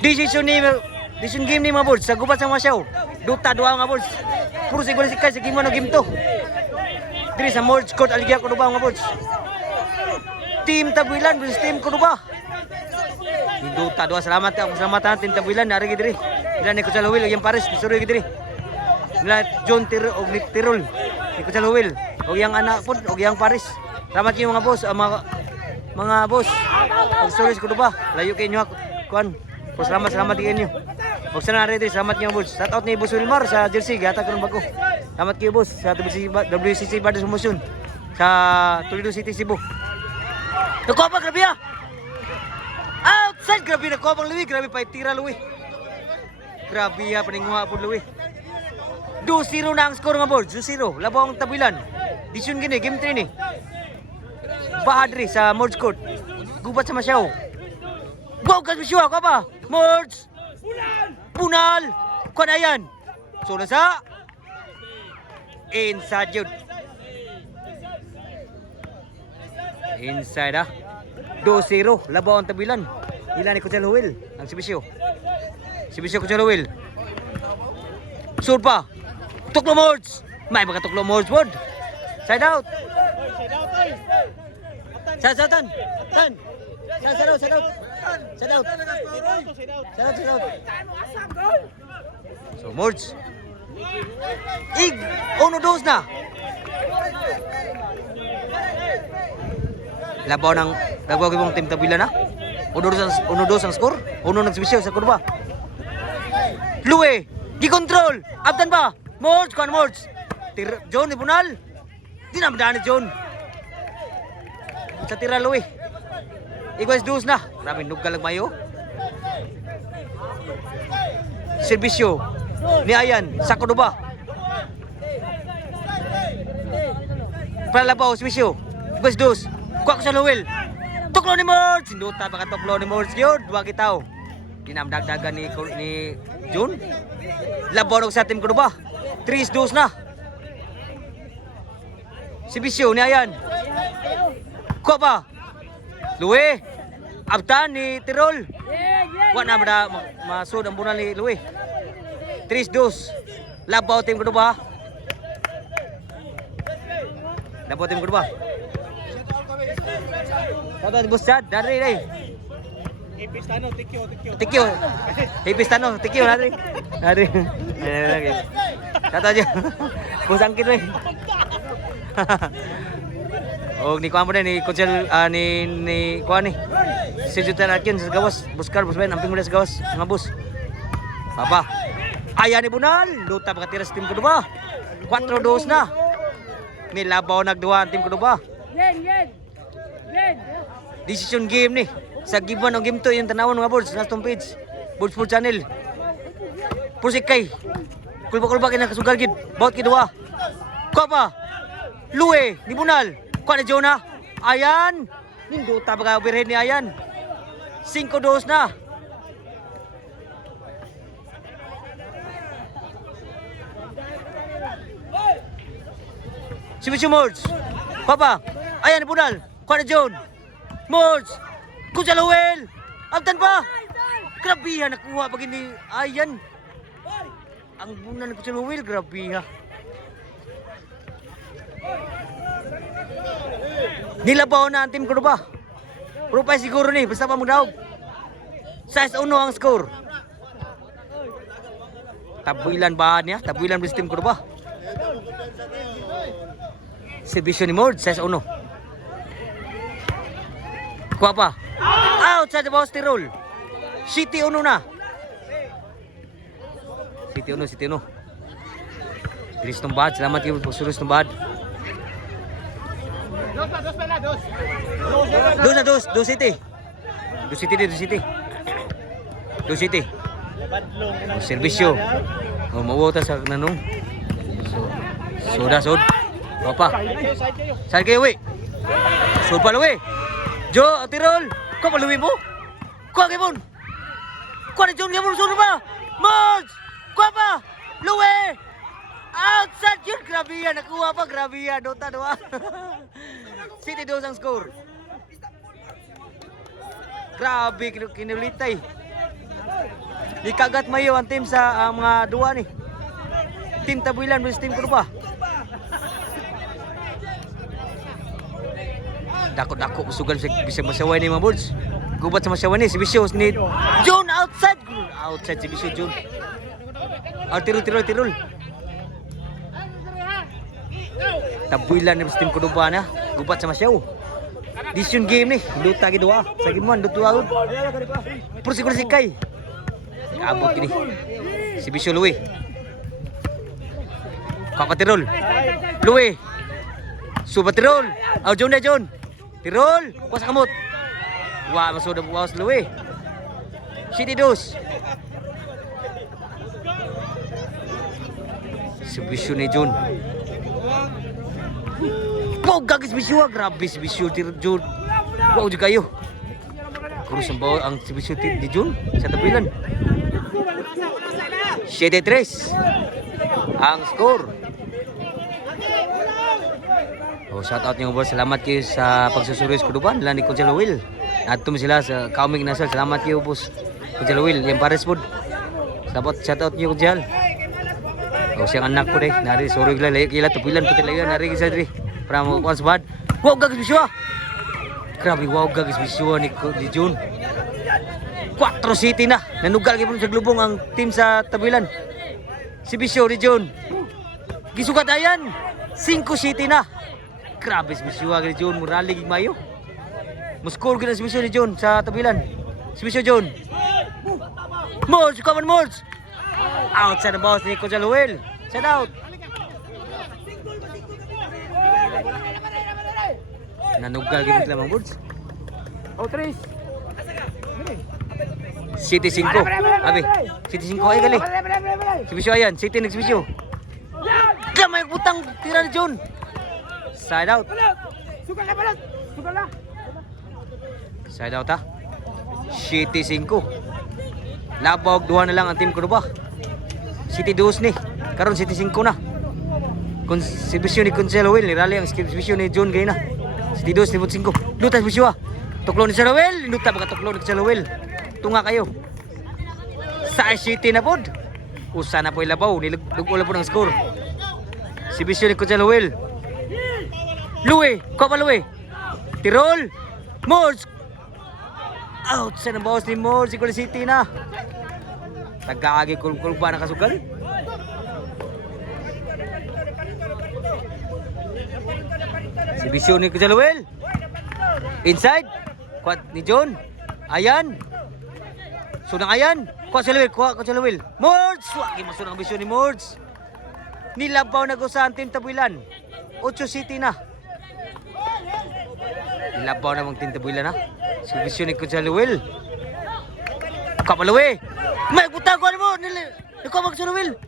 Decision game ni mga boards sa gubat sa mga siyaw. Duta duha nga boards. Puro siguro si Kai sa game 1 o game 2. Diri sa Morge Court Aligya Cordoba mga boards. Team Tabuilan versus Team Cordoba. Duta duha salamat ako salamatan Team Tabuilan nari gid diri. Ila ni Kuchal Will og yang Paris disuroy gid diri. Ila John Tirol og Nick Tirol. Ni Kuchal Will og yang anak pud og yang Paris. Salamat kayo mga boss, mga boss. Pagsuroy sa Cordoba. Layo kay inyo kuan. Salamat din inyo. Huwag sana rin salamat niyo boss. Shout out ni Boss Wilmar sa Jersey, gata karon bago. Salamat kayo boss sa WCC Badas Promotion sa Toledo City, Cebu. Nakuha pa, grabe ah! Outside, grabe nakuha pang Louie, grabe pa tira Louie. Grabe ah, paninguha po Louie. 2-0 na ang score nga board, 2-0. Labong Tabuilan. Disyon gini, game 3 ni. Bahadri sa Morge Court. Gubat sa Masyaw. Wow, kasya ka ba? Morge! Punal! Kuan ayan! So nasa inside yun. Inside ah. 2-0. Labaw ang Tabuilan. Ila ni Kuchal Will. Ang Sibisyo. Sibisyo Kuchal Will. Sud pa. Tuklo Morge. May mga tuklo Morge word. Side out. Side out. Tan. Side out. Side out. Side out. Side out. So Morge. Uno dos na. Labaw ng nagwagi mong Team Tabuilan na. Uno dos ang score. Uno nagsibisyo sa kurba. Louie, gi-control. Abdan ba? Morge, kan Morge. John ni Bunal. Di na madaan ni John. Sa tira Louie. Iguas dos na. Grabe nugal lang mayo. Serbisyo ni Ayan sa Cordoba. Palabaw serbisyo. Iguas dos. Kuha ko sa Lowell. Tuklo ni Morge. Sinduta baka tuklo ni Morge yun. Dua kitaw. Dinamdagdagan ni June. Labaw sa Team Cordoba. 3-2 na. Serbisyo ni Ayan. Kuha pa. Louie. Abtan ni Tirol. Wala na masud ang bunal ni Louie. 3-2. Labaw Team Cordoba. Labaw Team Cordoba. Sabat Boss Chad, dari dai. Hipistano, tikyo. Hipistano, tikyo dari. Dari. Kata aja. Boss angkin we. Og ni kuan mo ni Kuchel ni kuan ni. Si Jutan Akin sa gawas, buskar bos ben amping mo sa gawas, mga boss. Papa. Ayan ni Bunal, luta pagkatira sa Team Cordoba. 4-2 na. Nilabaw nagduwa ang Team Cordoba. Yen. Decision game ni. Sa game 1 o game 2 yung tanawon mga boards sa Stone Page. Boards Sport Channel. Pusikay. Kulba-kulba kina kasugal gid. Bawat kidua. Kuha pa. Louie ni Bunal. Kuha ni Jonah. Ayan. Ninduta pagka overhead ni Ayan. 5-2 na. Si Morge. Papa. Ayan ni Bunal. Kuha ni John. Morge. Kuchal Will. Abtan pa. Grabe ha. Nakuha pag hindi. Ayan. Ang bunal ni Kuchal Will. Grabe ha. Nilabaw na ang Team Cordoba. Pero pa siguro ni. Basta pa mong daog. 6-1 ang score. Tabuilan ba niya? Tabuilan versus Team Cordoba. Serbisyo ni Morge, 6-1. Kuha pa. Outside the box, Tirol. City 1 na. City 1. Bilis ng bad. Salamat kayo pagsulos ng bad. 2 City. 2 City. Serbisyo. Mawota sa nanong. Sud. Papa. Saan kayo, we? Sud pa, we. Jo, Tirol. Kuha pa, Louie mo? Kuha kayo, mon. Kuha ni John, kayo, mon. Sud pa. Morge. Kuha pa. Louie. Outside yun. Grabe yan. Nakuha pa. Grabe yan. Dota 2. City 2 ang score. Grabe. Kinulitay. Ikagat mayo ang team sa mga duwa ni. Team Tabuilan versus Team Kuruba. Dako-dako sugal bisa masaway ni mga boards. Gubat sa masaway ni si Bisyo ni John outside. Outside si Bisyo John. Tirol. Tabuilan ni Team Kuruba na. Gubat sa masyaw. This yung game ni. Luta gidwa. Sa gimuan luta. Puro siguro si Kai. Abot kini. Si Bisyo Louie. Tirol. Louie. Suba Tirol. John na John. Tirol. Kuasa kamot. Masuk dah buas Louie. Sini dos. Si Bisyo ni John. Wow, gagis Bisyo. Grabe si Bisyo John. Wow juga kayo. Kurus ang bawa ang si Bisyo ni John sa tabilan. 7-3 ang score. Shout out niyo bro. Salamat kayo sa pagsusuroy sa Kuduban. Nila ni Kunsel Will. Natum sila sa Kauming Nasal. Salamat kayo boss Kunsel Will. Yung pares po. Dapat shout out niyo Kunsel. Siyang anak ko deh. Nari suroy kila. Layak kila. Tupilan ko talaga. Nari kisa diri. Para mo kuhan sa bad. Wow gagis Bisyo. Grabe wow gagis Bisyo ni June. 4 city na. Nanugal kayo sa glubong ang team sa Tabuilan. Si Bisyo ni June. Gisugat ayan. 5 city na. Grabe si Bisyo ni June. Murali gig mayo. Muskor gina si Bisyo ni June sa Tabuilan. Si Bisyo June. Mords. Come on Mords. Outside the boss ni Coach Aluel. Set out. Nanugal gina sila mga Mords. Tris. City 5. Abi, City 5 ay gali. Si Bisyo ayan, City next Bisyo. Kamay putang tira ni John. Side out. Sugal na balat. Sugal na. Side out ha. City 5. Labog 2 na lang ang team Kuruba. City 2 ni. Karon City 5 na. Kung si Bisyo ni Kunsel Will ni rally ang Bisyo ni John gay na. City 2 ni 5. Lutas Bisyo ha. Tuklo ni Sarowel, luta baka tuklo ni Sarowel. Tunga kayo. Sa City na pod. Usa na po ilabaw, nilugula po ng score. Si Bisyo ni Kunsel Will. Louie, ko pa Louie. Tirol. Mords. Out sa ng boss ni Mords, Iguala City na. Tagaagi kulkul ba nakasugal? Si Bisyo ni Kunsel Will. Inside. Kuat ni John. Ayan. Sunang ayan. Kuat si Lewil. Kuat si Lewil. Mords. Wagi masunang Bisyo ni Mords. Nilabaw na gusahan team Tabuilan. 8 city na. Nilabaw na mong team Tabuilan ha. Si Bisyo ni Kunsel Lewil. Kapalawi. May butang ko ano mo. Ikaw mag si Lewil.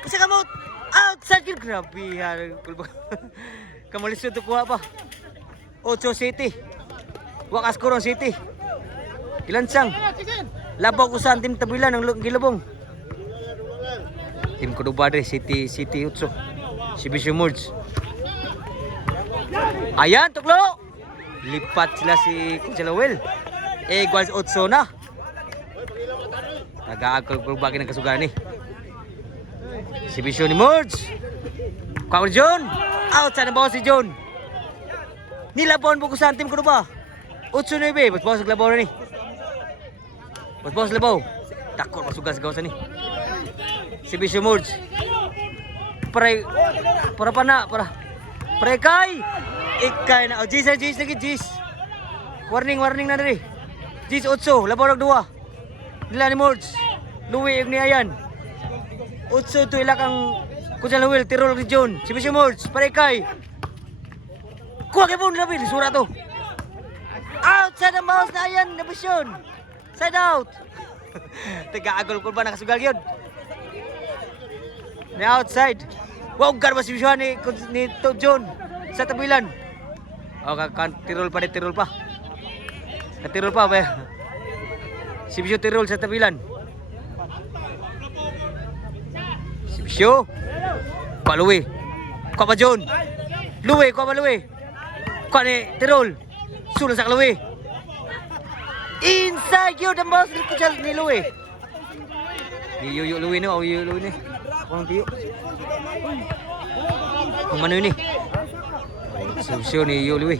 Kasi kamot. Outside. Grabe. Kamalis ito kuha pa. 8 city. Wakas Kurong City. Ilansang. Labaw ko sa team Tabuilan ng Gilabong. Team Kuruba City 8. Si Bisyo Mords. Ayan, tuklo. Lipat sila si Kunsel Will. Iguals 8 na. Nag-aagkol Kuruba ng kasugan ni. Si Bisyo ni Mords. Kawal John. Outside ng bawas si John. Nilabon po ko sa team Kuruba. 8-9, ba't bawas naglabaw na ni? Ba't bawas labaw? Takot masugas gawasan ni. Si Bisyo Mords. Para Kay! Ikay na. Jis lagi, Jis. Warning na rin. Jis 8, labaw ng 2. Nila ni Mords. Louie ni Ayan. 8 to ilak ang Kunsel Will, Tirol ni John. Si Bisyo Mords, para Kay. Kuha kayo po nilapin, sura to. Outside ang mouse na Ayan, nabisyon. Side out. Tiga-agol ko ba nakasugal yun? Na outside. Wow, garba si Bisyo ni John sa Tabuilan. O, Tirol pa. Tirol pa ba? Si Bisyo Tirol sa Tabuilan. Si Bisyo. Kwa Louie. Kwa pa John. Louie. Kwa ni Tirol. Sunod sa Louie. Inside yun ang boss ni Louie. Yuyo Luwi no, Yuyo Luwi ni. Kurang tiyo. Kung ano yun eh. Subisyon ni Yuyo Luwi.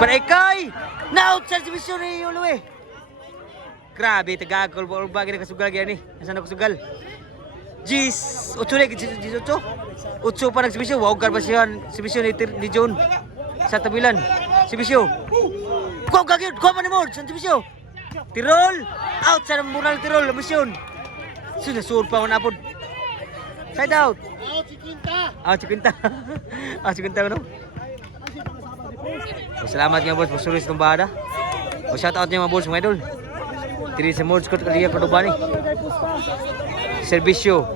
Parekay! Na-outside subisyon ni Yuyo Luwi. Grabe, tagagol. Bagay na kasugal kaya ni. Nasaan na kasugal? Jis, 8 na, Jis 8. 8 pa nagsibisyon. Wow, garba siya. Subisyon ni John. Sa tabilan. Subisyon. Kuha gagawin. Kuha pa ni Mord. Saan subisyon? Tirol. Outside ang muna ng Tirol. Misyon. Sinasur pa man apod. Side out. Si Quinta. Si Quinta ano? Salamat nga boss, pasulis ng bahada. Shout out niya mga boss, mga idol. Tiri sa Mords Court Kaliya Cordobani. Servisyo.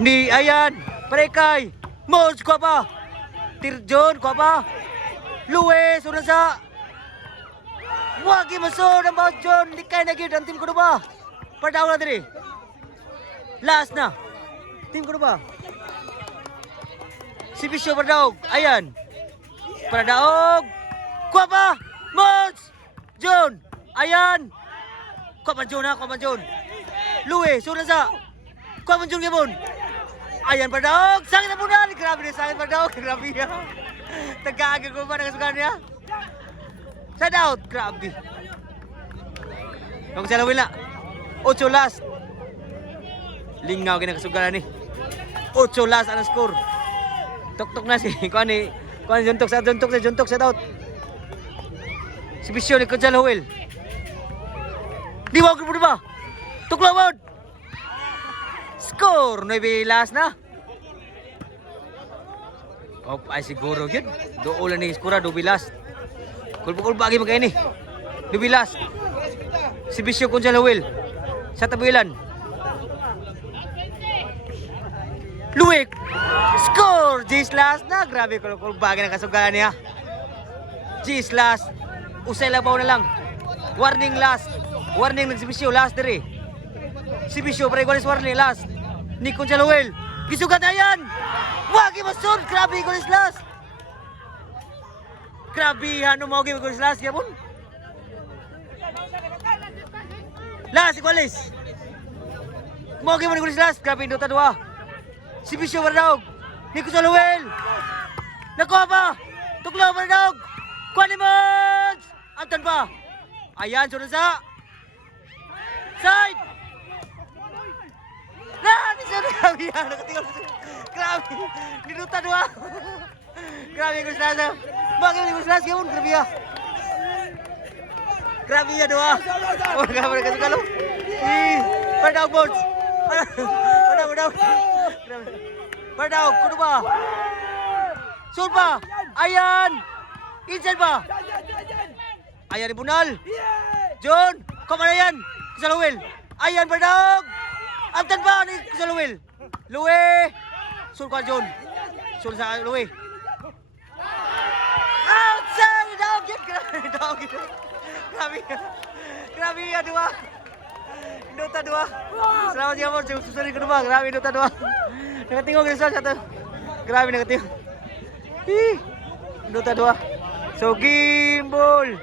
Ni ayan, Parekay. Mords ko pa. Tirjon ko pa. Luis una sa. Wagi masod ang bawat John, di kay nagid ang team ko ba? Padaw na diri. Last na. Team ko ba? Si Bisyo Padaog. Ayan. Padaog. Kuha pa. Mords. John. Ayan. Kuha pa John ha. Kuha pa John. Luwe. Suna sa. Kuha pa John Gabon. Ayan Padaog. Sakit na punan. Grabe na sakit Padaog. Grabe niya. Tagaagin ko pa nakasugan niya. Side out. Grabe. Kung sa lawin na. 8 last. Lingaw kinakasugalan ni. 8 last ang score. Tok-tok na si kuan Juntok sa out. Si Bisyo ni Gonzalo Huel. Di ba grupo ba? Tuklawod. Score 9 last na. Ay siguro gyud. Duol ni skora 2 last. Kulpukul bagi magay ni. 2 last. Si Bisyo Gonzalo Huel sa tabilan. Luwik! Score! G's last na! Grabe ko bagay na kasugalan niya. G's last. Usay labaw na lang. Warning last. Warning ng si Bisyo last diri. Si Bisyo pre goles warning last. Ni Gonzalo-Huel. Gisugat na yan! Wagi masud! Grabe goles last. Grabe ano mo goles last yapon. Last goles. Mo goles last. Grabe Dota 2. Si Bisyo Bardaog, ni Gonzalo-Huel. Nakuha pa. Tuklaw Bardaog. Kuha ni Mons. Antan pa. Ayan, sunod sa. Side. Ni sunod. Grabe yan. Nakatingol. Grabe. Ninutan mo. Grabe yung Gonzalo. Bakit yung Gonzalo? Kaya mo, grabe yan. Grabe yan doa. Grabe na kasugalo. Bardaog Mons. Bardaog. Bardaog, kuno ba? Sul ba? Ayan! Inside ba? Ayan ni Bunal. John, kumana yan. Gonzalo-Huel. Ayan, Bardaog. Amtan ba ni Gonzalo-Huel? Luwe. Sul ka, John. Sul sa Luwe. Outside! Daog yan. Daog yan. Grabe yan, dua. Dota 2. Salamat siya po. Susunod ko naman. Grabe Dota 2. Nakatingog result sa ito. Grabe nakatingog. Dota 2. So, game ball.